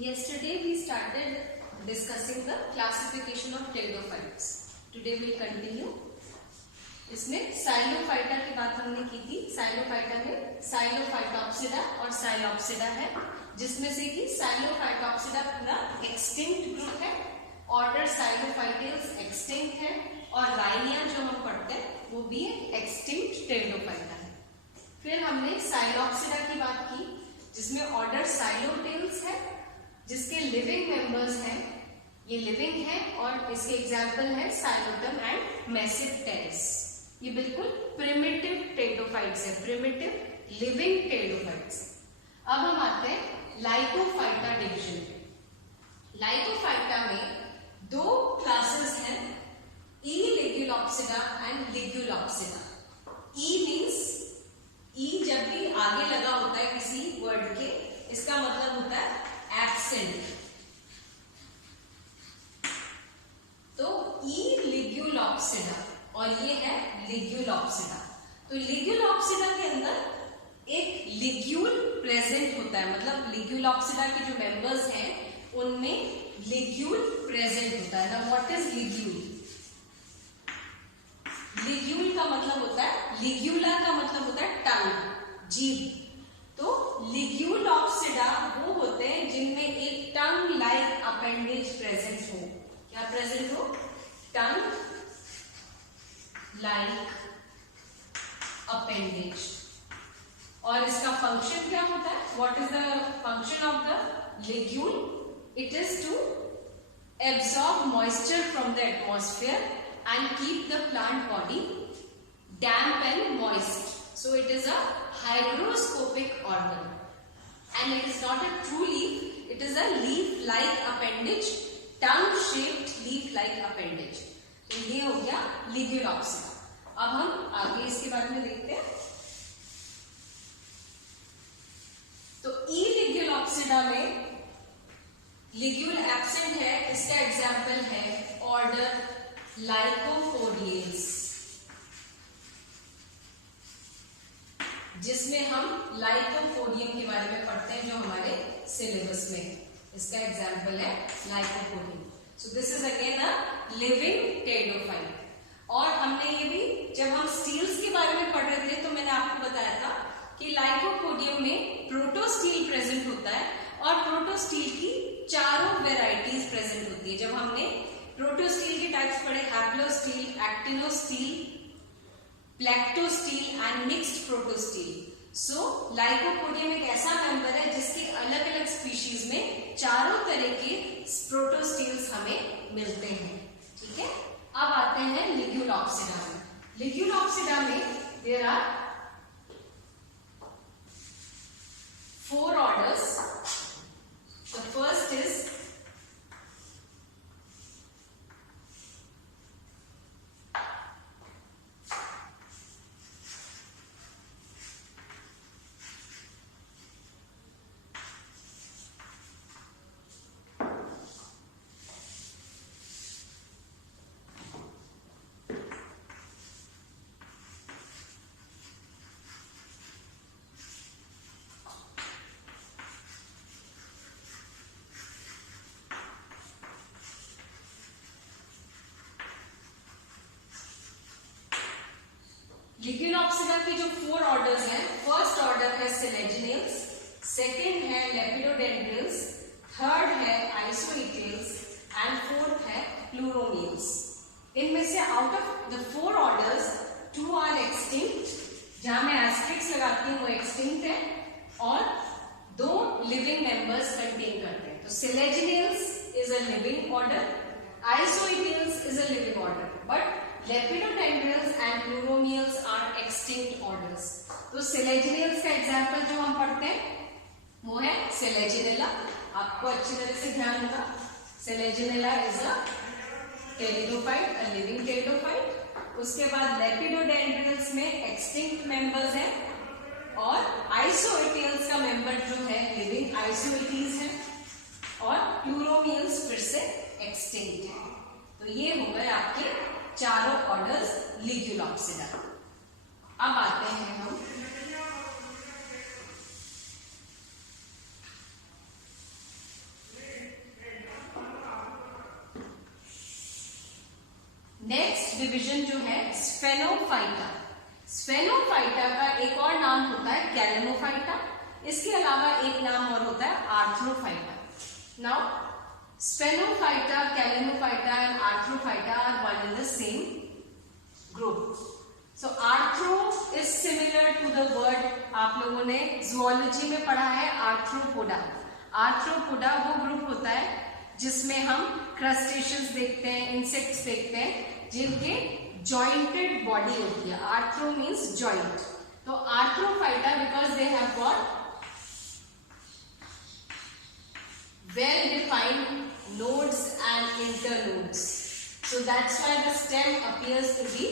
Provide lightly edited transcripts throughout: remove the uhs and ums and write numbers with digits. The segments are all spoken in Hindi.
Yesterday we started discussing the classification of pteridophytes. Today we'll continue. इसमें साइलोफाइटा की बात हमने की थी. साइलोफाइटा में साइलोफाइटोप्सिडा और साइलोप्सिडा है, जिसमें से कि साइलोफाइटोप्सिडा पूरा एक्सटिंक्ट ग्रुप है, ऑर्डर साइलोफाइटेल्स एक्सटिंक्ट है, और राइनिया जो हम पढ़ते हैं वो भी एक एक्सटिंक्ट टेरिडोफाइटा है. फिर हमने साइलोप्सिडा की बात की, जिसमें ऑर्डर साइलोटेल्स है, जिसके लिविंग मेंबर्स हैं, ये लिविंग है, और इसके एग्जाम्पल है साइलोटम एंड मेसिप्टेरिस. ये बिल्कुल प्रिमिटिव टेरिडोफाइट्स है, प्रिमिटिव लिविंग टेरिडोफाइट्स. अब हम आते हैं लाइकोफाइटा डिवीजन पे. लाइकोफाइटा में दो क्लासेस हैं, ई लिग्युलोप्सिडा एंड लिग्युलोप्सिडा. ई मीन्स, ई जब भी आगे लगा होता है किसी वर्ड के, इसका मतलब होता है एब्सेंट. तो ई लिग्युलोप्सिडा और ये है लिग्युलोप्सिडा. तो लिग्युलोप्सिडा के अंदर एक लिग्यूल प्रेजेंट होता है, मतलब लिग्युलोप्सिडा के जो मेंबर्स हैं उनमें लिग्यूल प्रेजेंट होता है. ना व्हाट इज लिग्यूल? लिग्यूल का मतलब होता है, लिग्यूला का मतलब होता है टंग, जीभ. तो लिग्युलोप्सिडा वो होते हैं जिनमें एक टंग लाइक अपेंडेज प्रेजेंट हो. क्या प्रेजेंट हो? Tongue like appendage. और इसका फंक्शन क्या होता है? What is the function of the ligule? It is to absorb moisture from the atmosphere and keep the plant body damp and moist. So it is a hygroscopic organ and it is not a true leaf, it is a leaf like appendage, tongue shaped leaf like appendage. तो ये हो गया लिग्युलोप्सिडा. अब हम आगे इसके बारे में देखते हैं. तो ई लिग्युलोप्सिडा में लिग्यूल एब्सेंट है. इसका एग्जाम्पल है ऑर्डर लाइकोपोडियल्स, जिसमें हम लाइकोपोडियम के बारे में पढ़ते हैं जो हमारे सिलेबस में है. इसका एग्जाम्पल है lycopodium. So this is again a living pteridophyte. और हमने ये भी, जब हम स्टील्स के बारे में पढ़ रहे थे तो मैंने आपको बताया था कि लाइकोपोडियम में प्रोटोस्टील प्रेजेंट होता है, और प्रोटोस्टील की चारों वेराइटीज प्रेजेंट होती है. जब हमने प्रोटोस्टील के टाइप्स पढ़े, हैप्लोस्टील, एक्टिनोस्टील, प्लेक्टोस्टील and mixed protostele. So lycopodium एक ऐसा मेंबर है जिसके अलग अलग स्पीशीज में चारों तरह के प्रोटोस्टील्स हमें मिलते हैं. ठीक है. अब आते हैं लिग्युलोप्सिडा में. लिग्युलोप्सिडा में there are 4 orders. The first is ligulopsida की जो 4 ऑर्डर्स हैं, फर्स्ट ऑर्डर है सिलेजिनियल्स, सेकंड है लेपिडोडेंड्रल्स, थर्ड है आइसोइटेल्स एंड फोर्थ है प्लूरोनियल्स. इनमें से out of the 4 orders 2 are extinct. जहां मैं एस्टेरिक्स लगाती हूं वो एक्सटिंक्ट है, और 2 लिविंग मेंबर्स कंटेन करते हैं. तो selaginellales is a living order, isoetales is a living order, but lepidodendrales and pleuromeiales are extinct orders. तो सिलेजिनियल्स का एग्जांपल जो हम पढ़ते हैं वो है सिलेजिनेला. आपको अच्छी तरह से ध्यान होगा, Selaginella is a pteridophyte, a living pteridophyte. उसके बाद लेपिडोडेंड्रल्स में एक्सटिंक्ट मेंबर्स हैं, और आइसोइटेल्स का मेंबर जो है लिविंग आइसोइटीज है, और प्लूरोनियल्स फिर से एक्सटिंक्ट है. तो ये हो गए आपके चारों ऑर्डर्स लिग्युलोप्सिडा. अब आते हैं हम डिवीजन जो है स्फेनोफाइटा। स्फेनोफाइटा का एक और नाम होता है कैलेमोफाइटा, इसके अलावा एक नाम और होता है arthrophyta. Now sphenophyta, calamophyta and arthrophyta are one in the same group. So arthro is similar to the word आप लोगों ने जूलॉजी में पढ़ा है आर्थ्रोपोडा। आर्थ्रोपोडा वो ग्रुप होता है जिसमें हम क्रस्टेशियंस देखते हैं, इंसेक्ट्स देखते हैं जिनके जॉइंटेड बॉडी होती है। Arthro means joint. तो arthrophyta because they have got well defined nodes and internodes, so that's why the stem appears to be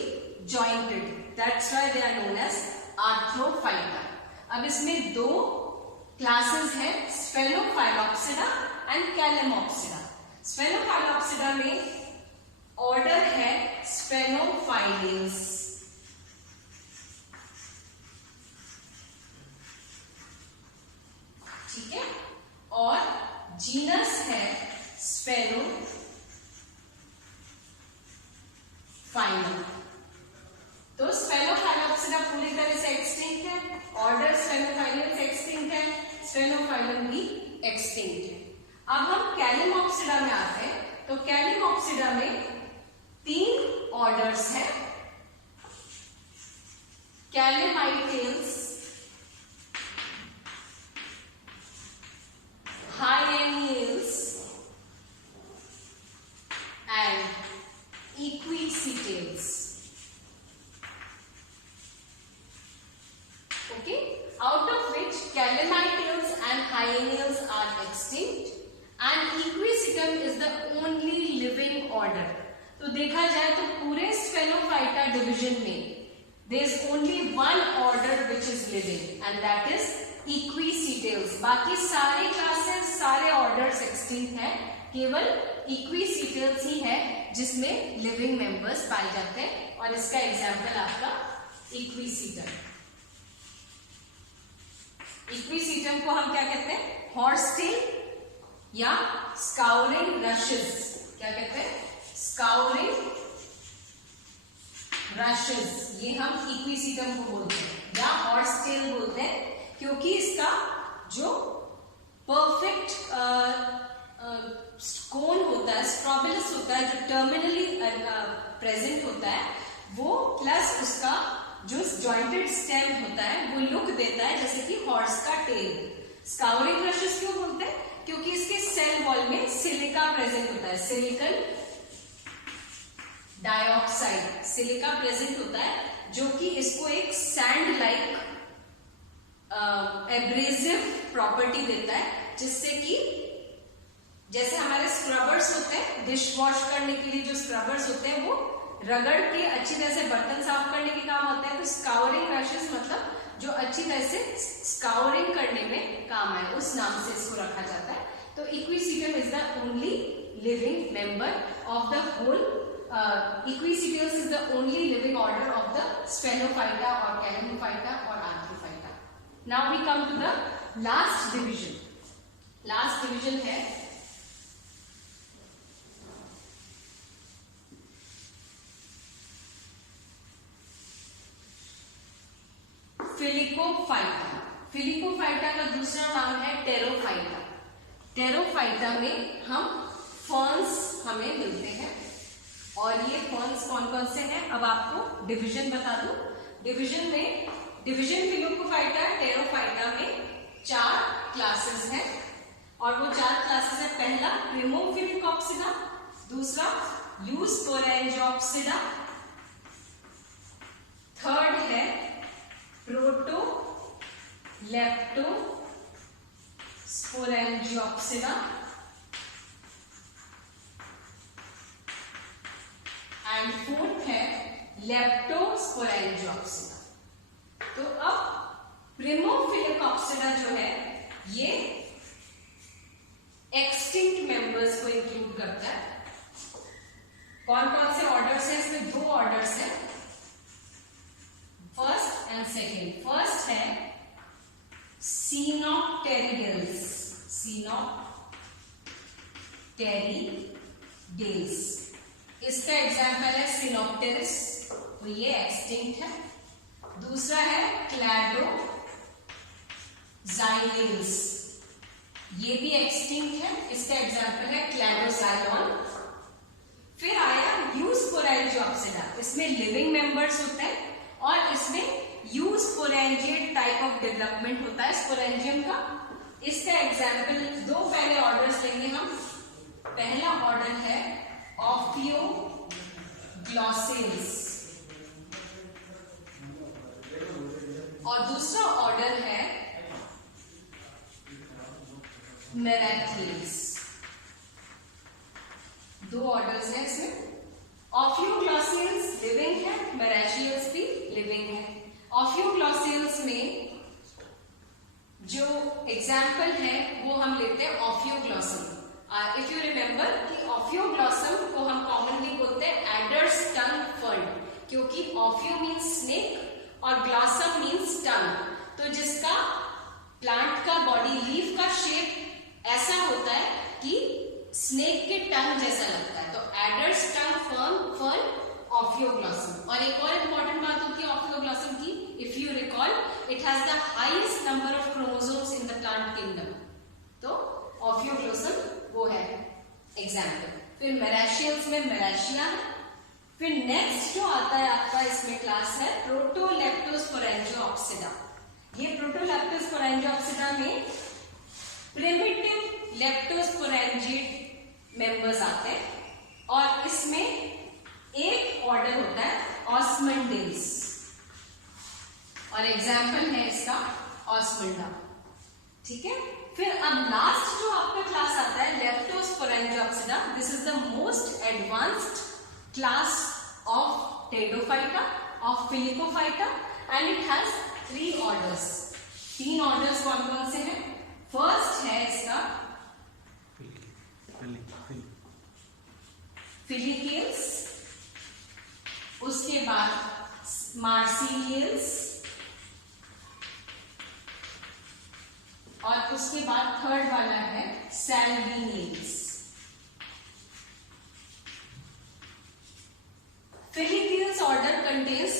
jointed, that's why they are known as arthrophyta। अब इसमें दो क्लासेस हैं, स्फेनोफाइलोप्सिडा एंड कैलेमोप्सिडा। स्फेनोफाइलोप्सिडा में ऑर्डर है स्फेनोफाइलियंस, ठीक है, और जीनस है स्फेनोफाइलम। तो स्फेनोफाइलोप्सिडा पूरी तरह से एक्सटिंक्ट है, ऑर्डर स्फेनोफाइलियंस एक्सटिंक्ट है, स्फेनोफाइलम भी एक्सटिंक्ट है। अब हम कैलेमोप्सिडा में आते हैं। तो कैलेमोप्सिडा में 3 ऑर्डर्स हैं, कैलेमाइटेल्स, hyaennials and equisetails। Okay, out of which calamites and hyaennials are extinct and equisetum is the only living order। तो देखा जाए तो पूरे स्फेनोफाइटा डिवीजन में there is only one order which is living and that is इक्विसीटेल्स। बाकी सारे क्लासेस, सारे ऑर्डर्स एक्सटिंक्ट हैं, केवल इक्विसीटेल्स ही है जिसमें लिविंग मेंबर्स पाए जाते हैं, और इसका एग्जांपल आपका इक्विसीटम। इक्विसीटम को हम क्या कहते हैं? हॉर्सटेल या स्काउरिंग रशेस। क्या कहते हैं? स्काउरिंग रशेस, ये हम इक्विसीटम को बोलते हैं या हॉर्सटेल बोलते हैं, क्योंकि इसका जो परफेक्ट कोन होता है, स्ट्रोबिलस होता है, जो टर्मिनली प्रेजेंट होता है, वो प्लस उसका जो जॉइंटेड स्टेम होता है वो लुक देता है जैसे कि हॉर्स का टेल। स्काउरिंग रशेस क्यों बोलते हैं? क्योंकि इसके सेल वॉल में सिलिका प्रेजेंट होता है, सिलिकन डाइऑक्साइड, सिलिका प्रेजेंट होता है, जो कि इसको एक सैंड लाइक एब्रेसिव प्रॉपर्टी देता है, जिससे कि जैसे हमारे स्क्रबर्स होते हैं, डिश वॉश करने के लिए जो स्क्रबर्स होते हैं वो रगड़ के अच्छी तरह से बर्तन साफ करने के काम होते हैं। तो स्काउरिंग रशेस मतलब जो अच्छी तरह से स्काउरिंग करने में काम आए, उस नाम से इसको रखा जाता है। तो equisetum is the only living member of the whole, equisetales is the only living order of the sphenophyta और कैलेमोफाइटा और arthrophyta. Now we come to the last division. Last division है फिलिकोफाइटा। फिलिकोफाइटा का दूसरा नाम है टेरोफाइटा। टेरोफाइटा में हम फर्न्स हमें मिलते हैं, और ये फर्न्स कौन कौन से हैं अब आपको डिवीजन बता दूं। डिवीजन फिलिकोफाइटा, टेरोफाइटा में 4 क्लासेस हैं, और वो 4 क्लासेस है। पहला प्रिमोफिलिकोप्सिडा, दूसरा यूस्पोरेंजियोप्सिडा, थर्ड है प्रोटो लेप्टो स्पोरेंजियोप्सिडा, एंड फोर्थ है लेप्टोस्पोरेंजियोप्सिडा। तो अब प्रिमोफिलिकोप्सिडा जो है ये एक्सटिंक्ट मेंबर्स को इंक्लूड करता है। कौन कौन से ऑर्डर्स हैं इसमें? 2 ऑर्डर्स हैं, फर्स्ट एंड सेकेंड। फर्स्ट है सीनोप्टेरिडल्स, सीनोप्टेरिडल्स, इसका एग्जाम्पल है सिनोप्टेरिस, तो ये एक्सटिंक्ट है। दूसरा है क्लैडोजाइलियंस, ये भी एक्सटिंक्ट है, इसका एग्जाम्पल है क्लैडोजाइलॉन। फिर आया यूस्पोरेंजियोप्सिडा, इसमें लिविंग मेंबर्स होते हैं और इसमें यूस्पोरेंजिएट टाइप ऑफ डेवलपमेंट होता है स्पोरेंजियम का। इसका एग्जाम्पल दो पहले ऑर्डर्स लेंगे हम। पहला ऑर्डर है ऑफियोग्लॉसेल्स और दूसरा ऑर्डर है मेराथियल्स। दो ऑर्डर्स हैं इसमें। ऑफियोग्लॉसेल्स लिविंग है, मेराथियल्स भी लिविंग है। ऑफियोग्लॉसेल्स में जो एग्जाम्पल है वो हम लेते हैं ऑफियोग्लॉसम। इफ यू रिमेंबर कि ऑफियोग्लॉसम को हम कॉमनली बोलते हैं एडर्स टंग फर्न, क्योंकि ऑफियो मीन्स स्नेक और ग्लॉसम मीन्स टंग। तो जिसका प्लांट का बॉडी लीफ का शेप ऐसा होता है कि स्नेक के टंग जैसा लगता है, तो एडर्स टंग फर्न ऑफियोग्लॉसम। और एक और इंपॉर्टेंट बात होती है ऑफियोग्लॉसम की, if you recall it has the highest number of chromosomes in the plant kingdom, तो ऑफियोग्लॉसम वो है एग्जाम्पल। फिर मेराशियल्स में मेराशिया है। फिर नेक्स्ट जो आता है आपका इसमें क्लास है प्रोटोलेप्टोस्पोरेंजियोप्सिडा। ये प्रोटोलेप्टोस्पोरेंजियोप्सिडा में प्रिमिटिव लेप्टोस्पोरेंजिएट मेंबर्स आते हैं और इसमें एक ऑर्डर होता है ऑस्मंडिल्स और एग्जाम्पल है इसका ऑस्मंडा। ठीक है। फिर अब लास्ट जो आपका क्लास आता है leptosporangiopsida. This is the most advanced class of pteridophyta, of filicophyta and it has 3 orders. 3 orders कौन कौन से हैं? फर्स्ट है इसका फिलिकेल्स, उसके बाद मार्सिलियल्स और उसके बाद थर्ड वाला है सैल्विनियल्स। फिलिकेल्स ऑर्डर कंटेन्स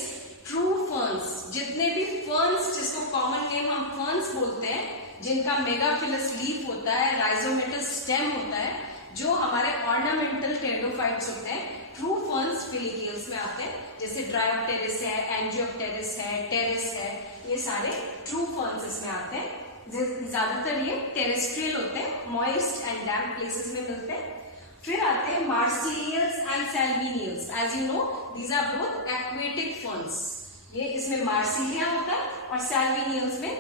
ट्रू फर्न्स। जितने भी फर्न्स, जिसको कॉमन नेम हम फर्न्स बोलते हैं, जिनका मेगाफिलस लीफ होता है, राइजोमेटस स्टेम होता है, जो हमारे ऑर्नामेंटल टेडोफाइट्स होते हैं, ट्रू फर्न्स फिलिकेल्स में आते हैं। जैसे ड्रायोप्टेरिस है, एंजियोप्टेरिस है, टेरिस है, ये सारे ट्रू फर्न्स इसमें आते हैं। ज्यादातर ये टेरेस्ट्रियल होते हैं, मॉइस्ट एंड डैम्प प्लेसेस में मिलते हैं। फिर आते हैं marsileales and salviniales. As you know these are both aquatic ferns. ये इसमें मार्सिलिया होता है और सैल्विनियल्स में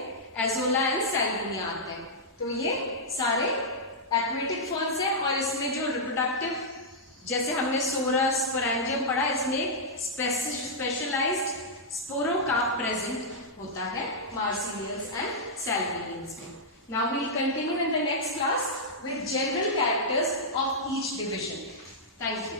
एजोला एंड सैल्विनिया आता है। तो ये सारे एक्वेटिक फर्न्स है और इसमें जो रिप्रोडक्टिव, जैसे हमने सोरस स्पोरेंजियम पढ़ा, इसमें स्पेशलाइज्ड स्पोरोकार्प प्रेजेंट होता है मार्सिलियल्स एंड सैल्विनियल्स में। Now we will continue in the next class with general characters of each division. Thank you.